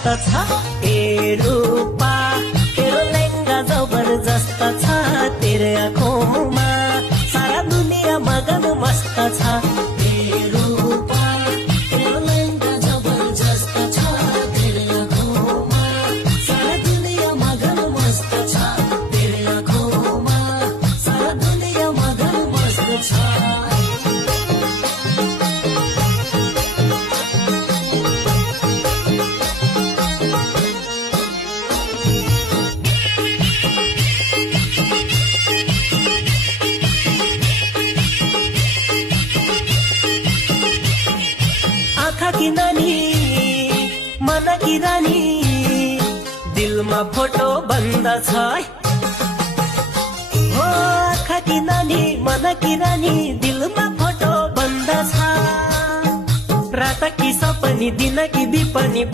मस्त छ ए रूपा तेरो लेंगा जबरजस्त छ तेरे आँखोंमा सारा दुनिया मगन मस्त छ ए रूपा तेरो लेंगा जबरजस्त छ तेरे आँखोंमा सारा दुनिया मगन मस्त छ तेरे आँखोंमा सारा दुनिया मगन मस्त छ। आँखा की नानी मन की रानी दिलमा फोटो बन्दछ हो आँखा की नानी मन की रानी दिलमा फोटो बन्दछ रात की सपनी दिन की बिपनी